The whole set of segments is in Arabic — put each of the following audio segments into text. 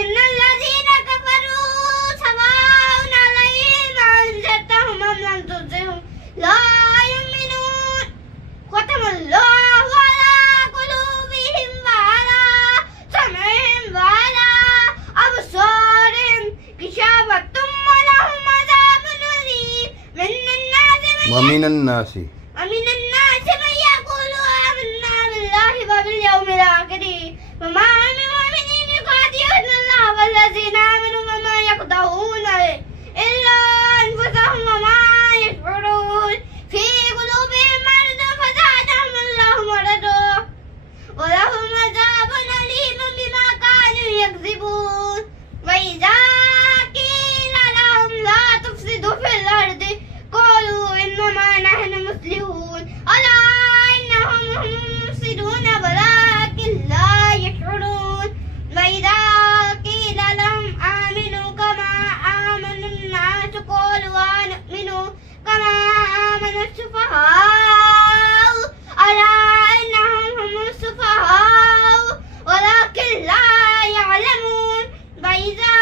إن الذين كفروا سواء عليهم أنذرتهم أم لم تنذرهم لا يؤمنون ختم الله على قلوبهم وعلى سمعهم وعلى أبصارهم غشاوة ولهم عذاب أليم ومن الناس من يقول آمنا بالله وباليوم الآخر وما من مؤمن يخادعون الله والذين آمنوا وما يخدعون إلا أنفسهم وما يشعرون في قلوبهم مرض فزادهم الله مرضا ولهم عذاب أليم بما كانوا يكذبون وإذا قيل لهم لا تفسدوا في الأرض قالوا إنما نحن مصلحون ألا إنهم هم المفسدون ولكن لا يشعرون وإذا قيل لهم آمنوا كما آمن الناس قالوا أنؤمن كما آمن السفهاء ألا إنهم هم السفهاء ولكن لا يعلمون وإذا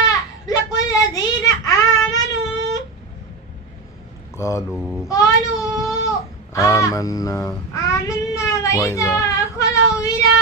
لقوا الذين آمنوا قالوا قالوا آمنا وإذا وإذا خلوا إلى